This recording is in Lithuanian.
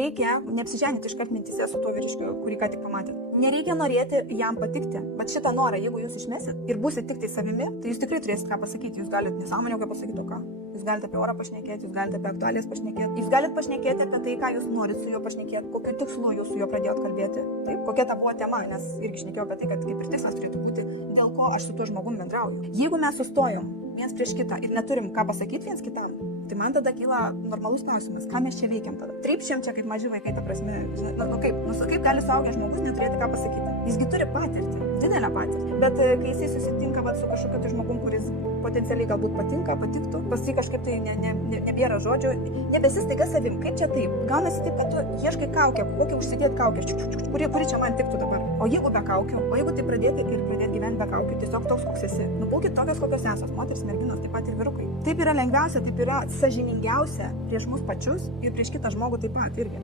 Reikia neapsiženyti iškart mintise su tuo vyriškiu, kurį ką tik pamatėte. Nereikia norėti jam patikti, bet šitą norą, jeigu jūs išmesit ir būsit tik tai savimi, tai jūs tikrai turėsit ką pasakyti. Jūs galite nesąmonę ką pasakyti, o ką. Jūs galite apie orą pašnekėti, jūs galite apie aktualijas pašnekėti. Jūs galite pašnekėti apie tai, ką jūs norite su juo pašnekėti, kokiu tikslu jūs su juo pradėjot kalbėti. Taip, kokia ta buvo tema, nes irgi šnekėjau apie tai, kad kaip ir tikslas turėtų būti, dėl ko aš su tuo žmogum bendrauju. Jeigu mes sustojom viens prieš kitą ir neturim ką pasakyti viens kitam, tai man tada kyla normalus klausimas, ką mes čia veikiam tada. Trypšiam čia kaip maži vaikai, ta prasme, kaip gali suaugęs žmogus neturėti ką pasakyti. Jisgi turi patirtį, didelę patirtį, bet kai jisai susitinka su kažkokiu tai žmogum, kuris potencialiai galbūt patinka, patiktų, pas jį kažkaip tai nebėra žodžių, nebesistaiga savim, kaip čia taip, gaunasi taip, kad tu ieškai kaukę, kokią užsidėti kaukę, kuri čia man tiktų dabar. O jeigu be kaukių, o jeigu tai pradėti gyventi be kaukių, tiesiog toks, koks esi, būkit tokios, kokios esat, moteris, merginos, taip pat ir vyrukai. Taip yra lengviausia, taip yra sąžiningiausia prieš mus pačius ir prieš kitą žmogų taip pat irgi.